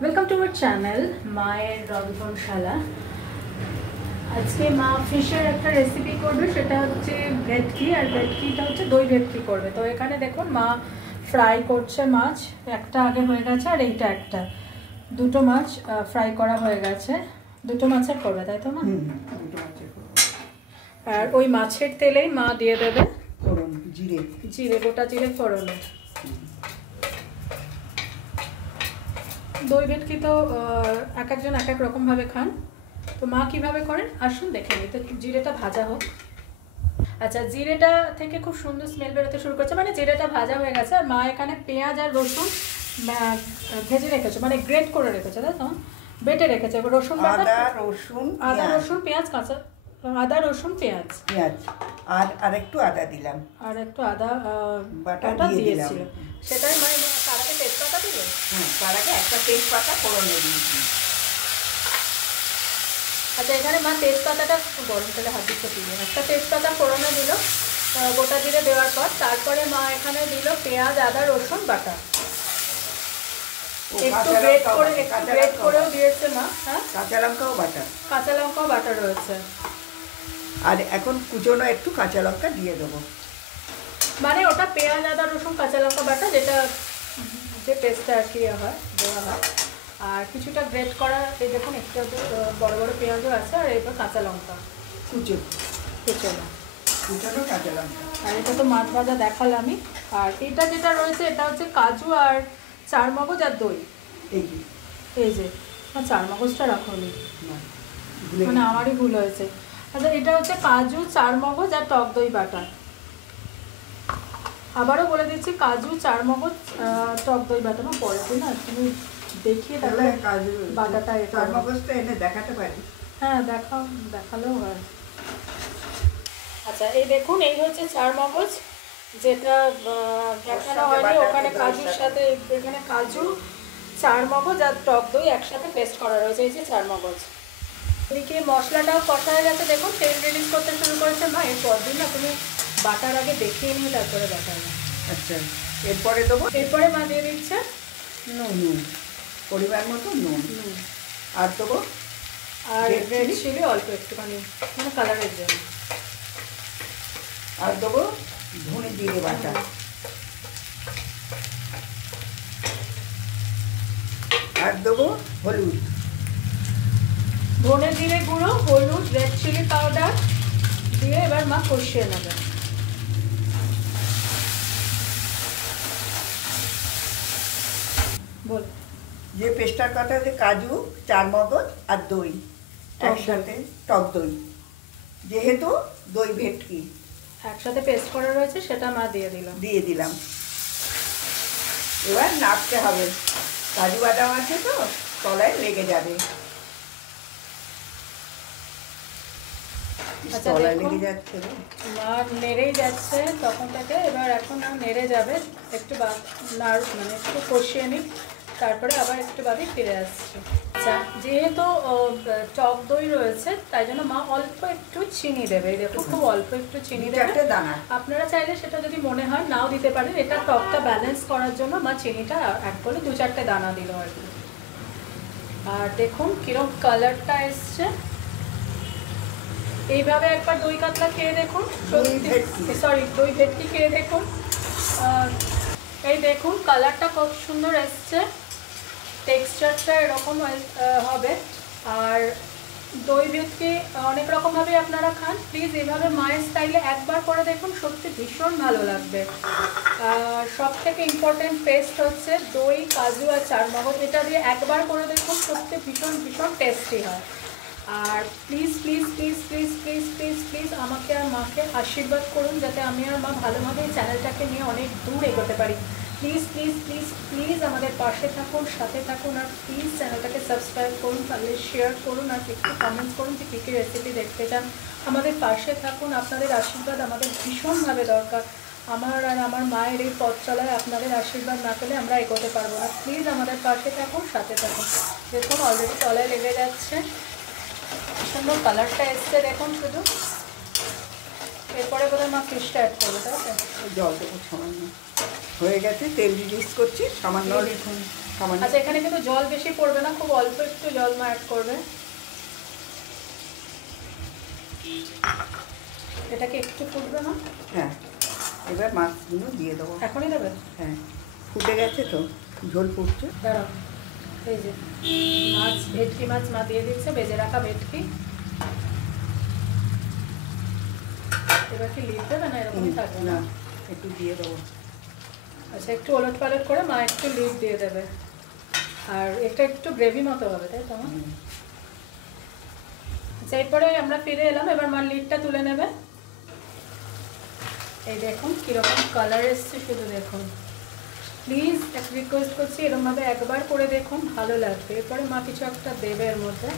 Welcome to our channel মায়ের রন্ধনশালা। আজকে মা ফিশের একটা রেসিপি করবে, সেটা হচ্ছে ভেটকি। আর ভেটকিটা হচ্ছে দই ভেটকি করবে। তো এখানে দেখুন মা ফ্রাই করছে মাছ, একটা আগে হয়ে গেছে আর এইটা একটা, দুটো মাছ ফ্রাই করা হয়ে গেছে। দুটো মাছের করবে তাই তো না? আর ওই মাছের তেলেই মা দিয়ে দেবে ফোড়ন, জিরে জিরে, গোটা জিরে ফোড়নে। দই ভেটকি তো এক একজন এক এক রকমভাবে খান, তো মা কিভাবে করেন আসুন দেখে নিই। তো জিরেটা ভাজা হোক। আচ্ছা, জিরেটা থেকে খুব সুন্দর স্মেল বেরোতে শুরু করছে, মানে জিরেটা ভাজা হয়ে গেছে। আর মা এখানে পেঁয়াজ আর রসুন ভেজে রেখেছে, মানে গ্রেট করে রেখেছে, তাই তো? বেটে রেখেছে রসুন বাটা, আদা রসুন পেঁয়াজ, কাঁচা আদা রসুন পেঁয়াজ আর একটু আদা দিলাম, আর একটু আদা বাটা দিয়েছিল। সেটাই মানে তার আগে তেজপাতা দিল। হ্যাঁ, তার আগে একটা তেজপাতা ফোড়নে দিয়েছি। আচ্ছা, এখানে মা তেজপাতাটা গরম তেলে হাত দিতে দিয়ে একটা তেজপাতা ফোড়নে দিল, গোটা জিরে দেওয়ার পর তারপরে মা এখানে দিল পেঁয়াজ আদা রসুন বাটা, একটু গ্রেট করেও দিয়েছে মা। হ্যাঁ, কাঁচা লঙ্কাও বাটা, কাঁচা লঙ্কাও বাটা রয়েছে। আর এখন কুচনো একটু কাঁচা লঙ্কা দিয়ে দেবো। মানে ওটা পেঁয়াজ আদা রসুন কাঁচা লঙ্কা বাটা, যেটা যে পেস্টটা আর কি হয় দেওয়া হয়। আর কিছুটা গ্রেট করা, এই দেখুন একটু বড় বড় পেঁয়াজও আছে, আর এরপর কাঁচা লঙ্কা কুচনো কাঁচা লঙ্কা। আর এটা তো মাছ ভাজা দেখালামই। আর এটা যেটা রয়েছে এটা হচ্ছে কাজু আর চারমগজ আর দই। এই যে চারমগজটা রাখোনি, মানে আমারই ভুল হয়েছে। আচ্ছা, এটা হচ্ছে কাজু চারমগজ আর টক দই বাটা। আবারও বলে দিচ্ছি, কাজু চারমগজ টক দই বাটা। না পরে তুই না তুমি দেখিয়ে তাহলে বাটাটা চারমগজটা এনে দেখাতে পারি। হ্যাঁ, দেখালেও হয়। আচ্ছা, এই দেখুন এই হচ্ছে চারমগজ, যেটা দেখানো হয়নি। ওখানে কাজুর সাথে, এখানে কাজু চারমগজ আর টক দই একসাথে পেস্ট করা রয়েছে। এই যে চারমগজ। এদিকে মশলাটাও কষা হয়ে গেছে, দেখুন তেল রিলিজ করতে শুরু করেছে মা। এরপর দিন না তুমি বাটার আগে দেখিয়ে নিয়ে তারপরে বাটার। আচ্ছা, এরপরে দেবো, এরপরে মা দিয়ে দিচ্ছে নুন, পরিমাণ মতো নুন। আর দেবো আর রেড চিলি অল্প একটুখানি, মানে কালারের জন্য। আর দেবো ধনে জিরে বাটা। আর দেবো হলুদ, ধনে জিরে গুঁড়ো, হলুদ, রেড চিলি পাউডার দিয়ে এবার মা কষিয়ে নেবে। বল, যে পেস্টার কথা আছে, কাজু চারমগজ আর দই একসাথে, টক দই, যেহেতু দই ভেটকি একসাথে পেস্ট করা রয়েছে, সেটা মা দিয়ে দিলাম। এবার নাড়তে হবে, কাজু বাদাম আছে তো তলায় লেগে যাবে। আচ্ছা, তলায় লেগে যাচ্ছে, মা নেড়েই যাচ্ছে তখন থেকে। এবার এখন নেড়ে যাবে, একটু মানে একটু কষিয়ে নিই, তারপরে আবার একটু বাদে ফিরে আসছে। আচ্ছা, যেহেতু টক দই রয়েছে তাই জন্য মা অল্প একটু চিনি দেবে। দেখো খুব অল্প একটু চিনি দেবে। আপনারা চাইলে সেটা যদি মনে হয় নাও দিতে পারেন। এটা টকটা ব্যালেন্স করার জন্য মা চিনিটা অ্যাড করে 2-4টে দানা দিল আর কি। আর দেখুন কিরকম কালারটা এসছে। এইভাবে একবার দই কাতলা খেয়ে দেখুন, দই ভেটকি খেয়ে দেখুন। এই দেখুন কালারটা খুব সুন্দর এসছে, টেক্সচারটা এরকম হবে। আর দই ভেটকি অনেক রকমভাবে আপনারা খান, প্লিজ এইভাবে মায়ের স্টাইলে একবার করে দেখুন, সত্যি ভীষণ ভালো লাগবে। সব থেকে ইম্পর্টেন্ট পেস্ট হচ্ছে দই, কাজু আর চারমগজ, এটা দিয়ে একবার করে দেখুন, সত্যি ভীষণ ভীষণ টেস্টি হয়। আর please please please please please please please আমাকে আর মাকে আশীর্বাদ করুন, যাতে আমি আর মা ভালোভাবে এই চ্যানেলটাকে নিয়ে অনেক দূর এগোতে পারি। প্লিজ প্লিজ প্লিজ প্লিজ আমাদের পাশে থাকুন, সাথে থাকুন। আর প্লিজ চ্যানেলটাকে সাবস্ক্রাইব করুন, তাহলে শেয়ার করুন, আর একটু কমেন্টস করুন যে কী কী রেসিপি দেখতে চান। আমাদের পাশে থাকুন, আপনাদের আশীর্বাদ আমাদের ভীষণভাবে দরকার। আমার আর আমার মায়ের এই পথ চলায় আপনাদের আশীর্বাদ না পেলে আমরা এগোতে পারবো না। প্লিজ আমাদের পাশে থাকুন, সাথে থাকুন। দেখুন অলরেডি তলায় লেগে যাচ্ছে, সুন্দর কালারটা এসছে দেখুন। শুধু এরপরে বোধহয় মা ফিশটা অ্যাড করবে, তাই তো? জল দেবো সামান্য, হয়ে গেছে, তেল রিলিজ করছি সামান্য। সামান্য। আচ্ছা, এখানে কিন্তু জল বেশি পড়বে না, খুব অল্প একটু জল মা অ্যাড করবে। এটাকে একটু ফুটবে না? হ্যাঁ, এবার মাছগুলো দিয়ে দেবো। এখনই দেবে? হ্যাঁ, ফুটে গেছে তো, ঝোল ফুটছে। দাঁড়াও, এই যে মাছ, ভেটকি মাছ মা দিয়ে দিচ্ছে, ভেজে রাখা ভেটকি। এবার কি লিড দেবে না এরকমই থাকবে? না, একটু দিয়ে দেবো। আচ্ছা, একটু ওলট পালট করে মা একটু লিড দিয়ে দেবে। আর এটা একটু গ্রেভি মতো হবে, তাই তো? আচ্ছা, এরপরে আমরা ফিরে এলাম, এবার মা লিডটা তুলে নেবে। এই দেখুন কীরকম কালার এসছে, শুধু দেখুন। প্লিজ একটা রিকোয়েস্ট করছি, এরকমভাবে একবার করে দেখুন, ভালো লাগবে। এরপরে মা কিছু একটা দেবে এর মধ্যে।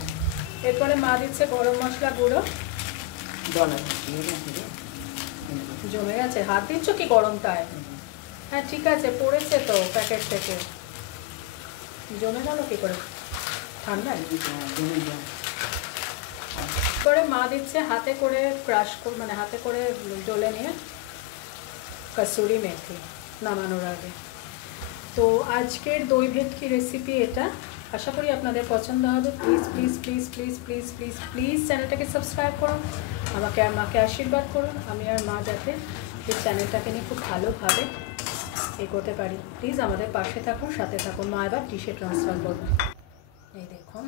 এরপরে মা দিচ্ছে গরম মশলা গুঁড়ো। জমে গেছে, হাত দিচ্ছ কি গরমটায়? হ্যাঁ ঠিক আছে, পড়েছে তো প্যাকেট থেকে, জমে গেল কি করে? ঠান্ডা। পরে মা দিচ্ছে হাতে করে ক্রাশ, মানে হাতে করে ডলে নিয়ে কসুরি মেথি নামানোর আগে। তো আজকের দই ভেটকি রেসিপি এটা, আশা করি আপনাদের পছন্দ হবে। Please please please please please please please চ্যানেলটাকে সাবস্ক্রাইব করুন, আমাকে আর মাকে আশীর্বাদ করুন, আমি আর মা যাতে এই চ্যানেলটাকে নিয়ে খুব ভালোভাবে এগোতে পারি। প্লিজ আমাদের পাশে থাকুন, সাথে থাকুন। মা এবার ডিশে ট্রান্সফার করুন। এই দেখুন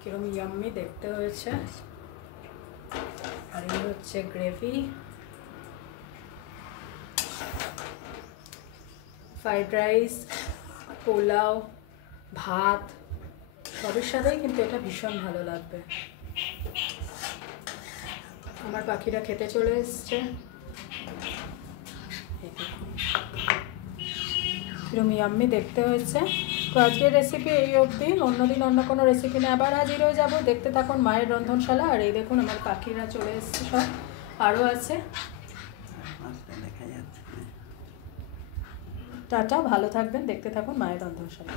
কিরম ইয়াম্মি দেখতে হয়েছে। আর এই হচ্ছে গ্রেভি। ফ্রাইড রাইস, পোলাও, ভাত সবের সাথেই কিন্তু এটা ভীষণ ভালো লাগবে। আমার পাখিরা খেতে চলে এসছে। কিরম ইয়াম্মি দেখতে হয়েছে। তো আজকের রেসিপি এই অবধি, অন্যদিন অন্য কোনো রেসিপি নিয়ে আবার হাজির হয়ে যাবো। দেখতে থাকুন মায়ের রন্ধনশালা। আর এই দেখুন আমার পাখিরা চলে এসছে, সব আরও আছে। টাটা, ভালো থাকবেন, দেখতে থাকুন মায়ের রন্ধনশালা।